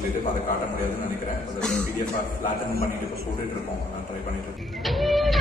சொல்லிட்டு இப்போ அதை காட்ட முடியாதுன்னு நினைக்கிறேன். அதை பிடிஎஃப் ஃபிளாட்டன் பண்ணிட்டு இப்போ போட்டுட்டு இருக்கோம். நான் ட்ரை பண்ணிட்டு இருக்கேன்.